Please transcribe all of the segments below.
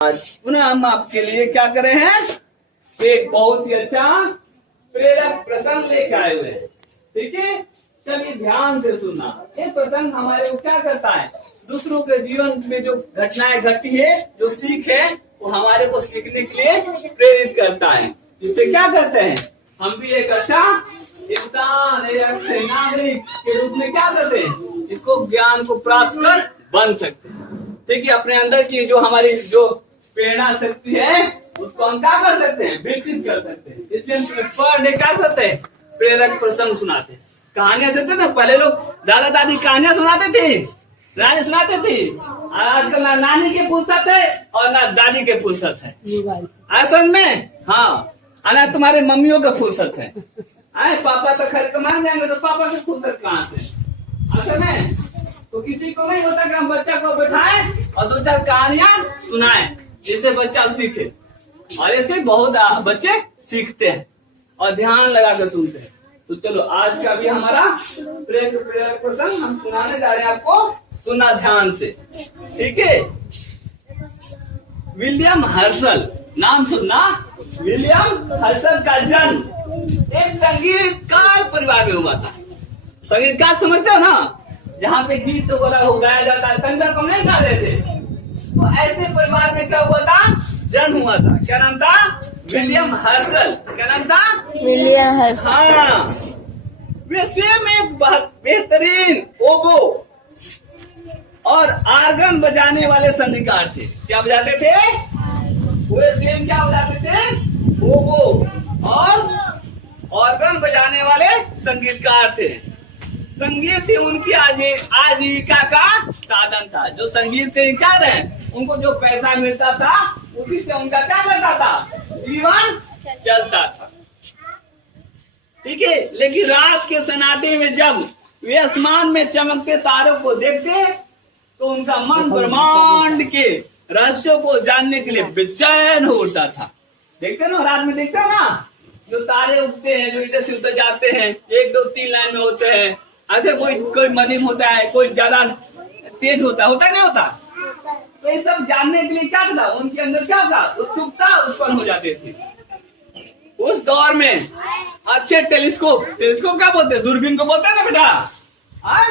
आज पुनः हम आपके लिए क्या कर रहे हैं, एक बहुत ही अच्छा प्रेरक प्रसंग लेके आए हुए हैं। ठीक है, चलिए ध्यान से सुनना। ये प्रसंग हमारे को क्या करता है, दूसरों के जीवन में जो घटनाएं घटी है, जो सीख है, वो हमारे को सीखने के लिए प्रेरित करता है। इससे क्या करते हैं, हम भी एक अच्छा इंसान, एक अच्छे नागरिक के रूप में क्या करते हैं, इसको ज्ञान को प्राप्त कर बन सकते हैं। ठीक है, अपने अंदर की जो हमारी जो प्रेरणा शक्ति है, उसको हम क्या कर सकते हैं, विकसित कर सकते हैं। इसलिए हम पर डे क्या करते हैं, प्रेरक प्रसंग सुनाते हैं, कहानियां सुनते ना। पहले लोग दादा दादी कहानियां सुनाते थे, रानी सुनाते थे। आजकल ना नानी के फुर्सत है और ना दादी के फुर्सत है, असल में। हाँ, ना तुम्हारे मम्मियों का फुर्सत है। पापा तो खैर कमान जाएंगे, तो पापा की फुर्सत कहाँ से। असल में तो किसी को नहीं होता कि हम बच्चा को बैठाएं और दो चार कहानियां सुनाएं, जिससे बच्चा सीखे। और ऐसे बहुत बच्चे सीखते हैं और ध्यान लगा कर सुनते हैं। तो चलो आज का भी हमारा प्रेरक प्रसंग हम सुनाने जा रहे हैं आपको, सुनना ध्यान से। ठीक है, विलियम हर्शल, नाम सुनना। विलियम हर्शल का जन्म एक संगीतकार परिवार में हुआ था। संगीतकार समझते हो ना, जहाँ पे गीत वगैरह हो गाया जाता है, संगीत को नहीं गा रहे थे। तो ऐसे परिवार में क्या हुआ था, जन्म हुआ था। क्या नाम था, विलियम हर्शल। क्या नाम था, विलियम हर्शल। हाँ, वे स्वयं एक बेहतरीन ओबो और आर्गन बजाने वाले संगीतकार थे। क्या बजाते थे, वे स्वयं क्या बजाते थे, ओबो और ऑर्गन बजाने वाले संगीतकार थे। संगीत ही उनकी आजीविका का साधन था। जो संगीत से क्या रहे, उनको जो पैसा मिलता था, उसी से उनका क्या करता था, जीवन चलता था। ठीक है, लेकिन रात के सन्नाटे में जब वे आसमान में चमकते तारों को देखते, तो उनका मन ब्रह्मांड के रहस्यों को जानने के लिए बेचैन हो उठता था। देखते ना, रात में देखते हो ना, जो तारे उगते हैं, जो इधर से उधर जाते हैं, 1 2 3 लाइन में होते हैं। अच्छा, कोई मध्यम होता है, कोई ज्यादा तेज होता है नहीं होता। तो ये सब जानने के लिए क्या था, उनके अंदर क्या था, उत्सुकता उत्पन्न हो जाती थी। उस दौर में अच्छे टेलीस्कोप क्या बोलते हैं, दूरबीन को बोलते हैं ना बेटा,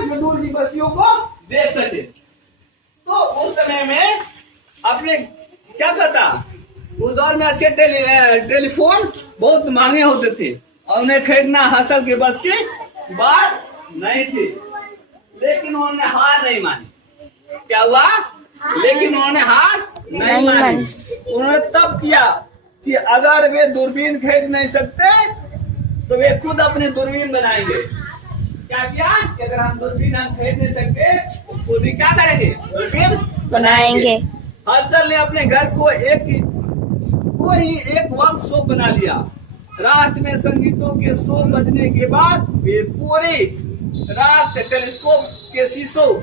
जो दूर की बस्तियों को देख सके। तो उस समय में अपने क्या कहता, उस दौर में अच्छे टेलीफोन बहुत महंगे होते थे और उन्हें खरीदना हर्शल के बस की बात नहीं थी। लेकिन उन्होंने हार नहीं मानी। क्या हुआ, लेकिन उन्होंने हार नहीं मानी। उन्होंने तब किया कि अगर वे दूरबीन खरीद नहीं सकते, तो वे खुद अपनी दूरबीन बनाएंगे। क्या किया कि अगर हम दूरबीन खरीद नहीं सकते, तो खुद ही क्या करेंगे, दूरबीन बनाएंगे। हर्शल ने अपने घर को एक वर्कशॉप बना लिया। रात में संगीतों के 100 बजने के बाद वे पूरी रात टेलीस्कोप के शीशों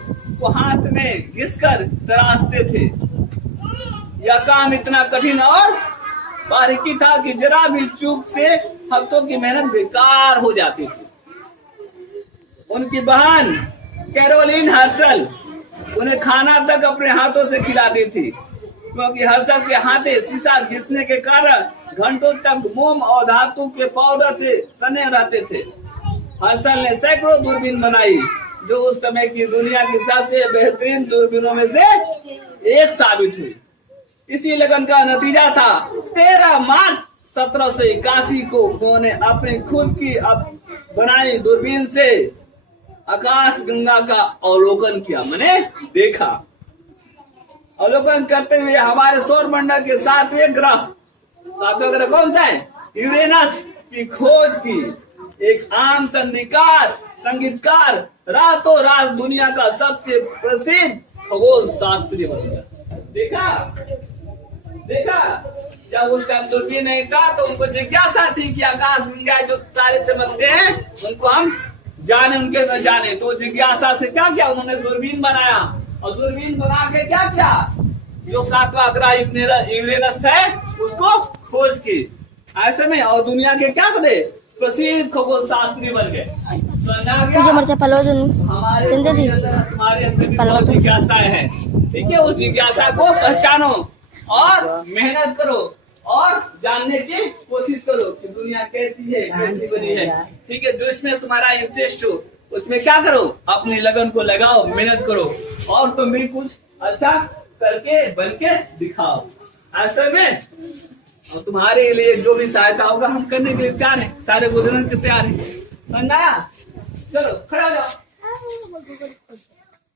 को हाथ में घिसकर तराशते थे। यह काम इतना कठिन और बारीकी था कि जरा भी चूक से हफ्तों की मेहनत बेकार हो जाती थी। उनकी बहन कैरोलिन हर्शल उन्हें खाना तक अपने हाथों से खिलाती थी, क्योंकि हर्शल के हाथे शीशा घिसने के कारण घंटों तक मोम और धातु के पाउडर से सने रहते थे। हर्शल ने सैकड़ों दूरबीन बनाई, जो उस समय की दुनिया की सबसे बेहतरीन दूरबीनों में से एक साबित हुई। इसी लगन का नतीजा था 13 मार्च 1781 को उन्होंने अपनी खुद की बनाई दूरबीन से आकाश गंगा का अवलोकन किया। मैंने देखा, अवलोकन करते हुए हमारे सौर मंडल के 7वें ग्रह कौन सा है, यूरेनस की खोज की। एक आम संगीतकार रातों रात दुनिया का सबसे प्रसिद्ध खगोल शास्त्री बन गया। देखा जब उस टाइम दूरबीन नहीं था, तो उनको जिज्ञासा थी कि आकाश गंगा जो तारे चमकते हैं, उनको हम जाने, उनके न जाने। तो जिज्ञासा से क्या किया, उन्होंने दूरबीन बनाया। और दूरबीन बना के क्या किया, जो 7वां ग्रह यूरेनस है, उसको खोज की। ऐसे में और दुनिया के क्या करे, प्रसिद्ध खगोल शास्त्री बन गए। हमारे अंदर जिज्ञासा है। ठीक है, उस जिज्ञासा को पहचानो और मेहनत करो और जानने की कोशिश करो कि दुनिया कैसी है, कैसी बनी है। ठीक है, जो इसमें तुम्हारा इंटरेस्ट हो उसमें क्या करो, अपनी लगन को लगाओ, मेहनत करो और तुम भी कुछ अच्छा करके बन के दिखाओ। ऐसे में और तुम्हारे लिए जो भी सहायता होगा हम करने के लिए तैयार है, सारे गुजरन के तैयार है। समझ आया? चलो खड़ा हो जाओ।